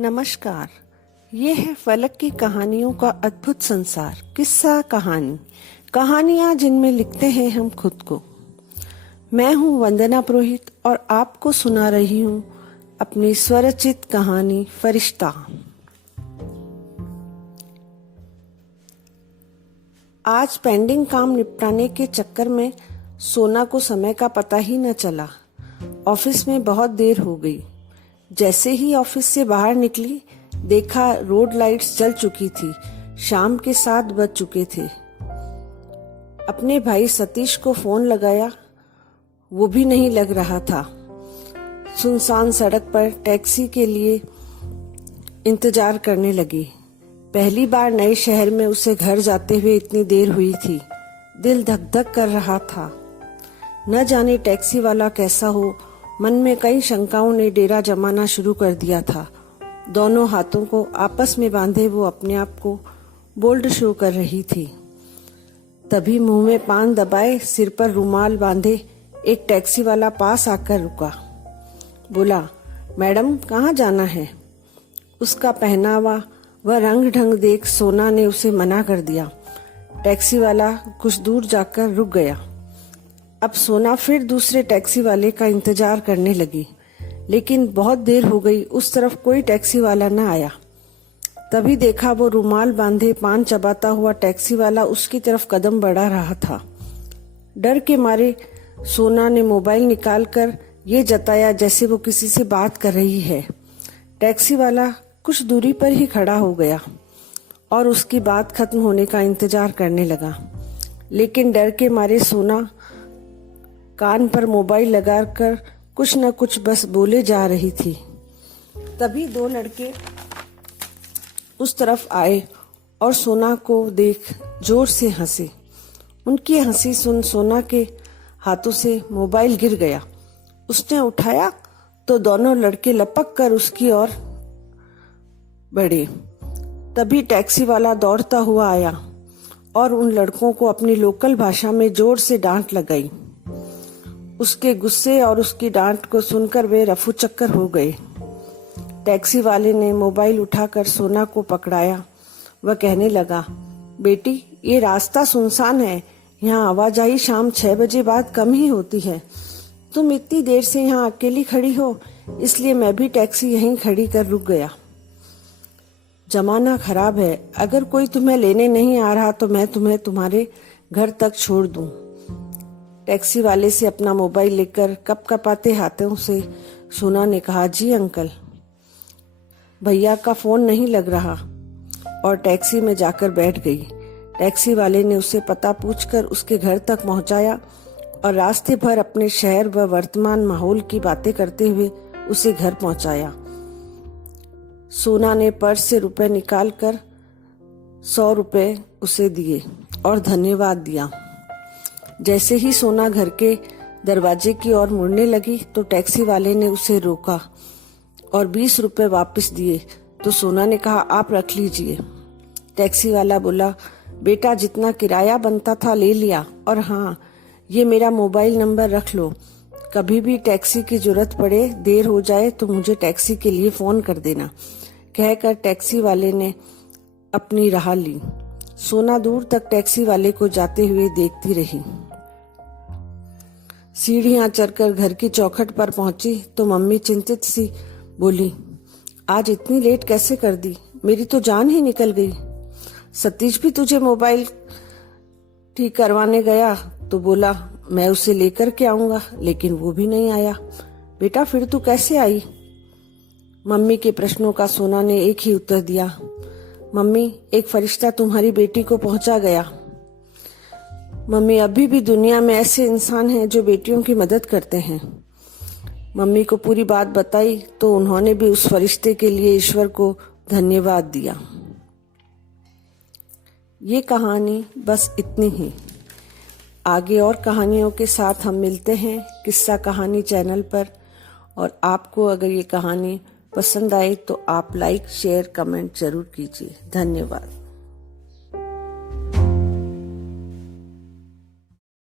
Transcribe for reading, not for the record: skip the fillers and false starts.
नमस्कार। ये है फलक की कहानियों का अद्भुत संसार। किस्सा कहानी, कहानियां जिनमें लिखते हैं हम खुद को। मैं हूं वंदना पुरोहित और आपको सुना रही हूं अपनी स्वरचित कहानी फरिश्ता। आज पेंडिंग काम निपटाने के चक्कर में सोना को समय का पता ही न चला। ऑफिस में बहुत देर हो गई। जैसे ही ऑफिस से बाहर निकली, देखा रोड लाइट्स जल चुकी थी। शाम के 7 बज चुके थे। अपने भाई सतीश को फोन लगाया, वो भी नहीं लग रहा था। सुनसान सड़क पर टैक्सी के लिए इंतजार करने लगी। पहली बार नए शहर में उसे घर जाते हुए इतनी देर हुई थी। दिल धक धक कर रहा था। न जाने टैक्सी वाला कैसा हो। मन में कई शंकाओं ने डेरा जमाना शुरू कर दिया था। दोनों हाथों को आपस में बांधे वो अपने आप को बोल्ड शो कर रही थी। तभी मुंह में पान दबाए, सिर पर रुमाल बांधे एक टैक्सी वाला पास आकर रुका। बोला, मैडम कहाँ जाना है? उसका पहनावा व रंग ढंग देख सोना ने उसे मना कर दिया। टैक्सी वाला कुछ दूर जाकर रुक गया। अब सोना फिर दूसरे टैक्सी वाले का इंतजार करने लगी, लेकिन बहुत देर हो गई। उस तरफ कोई टैक्सी वाला न आया। तभी देखा वो रुमाल बांधे पान चबाता हुआ टैक्सी वाला उसकी तरफ कदम बढ़ा रहा था। डर के मारे सोना ने मोबाइल निकालकर ये जताया जैसे वो किसी से बात कर रही है। टैक्सी वाला कुछ दूरी पर ही खड़ा हो गया और उसकी बात खत्म होने का इंतजार करने लगा, लेकिन डर के मारे सोना कान पर मोबाइल लगाकर कुछ न कुछ बस बोले जा रही थी। तभी 2 लड़के उस तरफ आए और सोना को देख जोर से हंसे। उनकी हंसी सुन सोना के हाथों से मोबाइल गिर गया। उसने उठाया तो दोनों लड़के लपक कर उसकी ओर बढ़े। तभी टैक्सी वाला दौड़ता हुआ आया और उन लड़कों को अपनी लोकल भाषा में जोर से डांट लगाई। उसके गुस्से और उसकी डांट को सुनकर वे रफू चक्कर हो गए। टैक्सी वाले ने मोबाइल उठाकर सोना को पकड़ाया। वह कहने लगा, बेटी ये रास्ता सुनसान है, यहाँ आवाजाही शाम 6 बजे बाद कम ही होती है। तुम इतनी देर से यहाँ अकेली खड़ी हो, इसलिए मैं भी टैक्सी यहीं खड़ी कर रुक गया। जमाना खराब है, अगर कोई तुम्हें लेने नहीं आ रहा तो मैं तुम्हें तुम्हारे घर तक छोड़ दूं। टैक्सी वाले से अपना मोबाइल लेकर कपकपाते हाथों से सोना ने कहा, जी अंकल। भैया का फोन नहीं लग रहा और टैक्सी में जाकर बैठ गई। टैक्सी वाले ने उसे पता पूछकर उसके घर तक पहुंचाया और रास्ते भर अपने शहर व वर्तमान माहौल की बातें करते हुए उसे घर पहुंचाया। सोना ने पर्स से रुपए निकालकर 100 रुपए उसे दिए और धन्यवाद दिया। जैसे ही सोना घर के दरवाजे की ओर मुड़ने लगी तो टैक्सी वाले ने उसे रोका और 20 रुपए वापस दिए तो सोना ने कहा, आप रख लीजिए। टैक्सी वाला बोला, बेटा जितना किराया बनता था ले लिया, और हाँ ये मेरा मोबाइल नंबर रख लो। कभी भी टैक्सी की जरूरत पड़े, देर हो जाए तो मुझे टैक्सी के लिए फोन कर देना। कहकर टैक्सी वाले ने अपनी राह ली। सोना दूर तक टैक्सी वाले को जाते हुए देखती रही। सीढ़ियां चढ़कर घर की चौखट पर पहुंची तो मम्मी चिंतित सी बोली, आज इतनी लेट कैसे कर दी? मेरी तो जान ही निकल गई। सतीश भी तुझे मोबाइल ठीक करवाने गया तो बोला मैं उसे लेकर के आऊंगा, लेकिन वो भी नहीं आया। बेटा फिर तू कैसे आई? मम्मी के प्रश्नों का सोना ने एक ही उत्तर दिया, मम्मी एक फरिश्ता तुम्हारी बेटी को पहुंचा गया। मम्मी अभी भी दुनिया में ऐसे इंसान हैं जो बेटियों की मदद करते हैं। मम्मी को पूरी बात बताई तो उन्होंने भी उस फरिश्ते के लिए ईश्वर को धन्यवाद दिया। ये कहानी बस इतनी ही। आगे और कहानियों के साथ हम मिलते हैं किस्सा कहानी चैनल पर। और आपको अगर ये कहानी पसंद आए तो आप लाइक शेयर कमेंट जरूर कीजिए। धन्यवाद।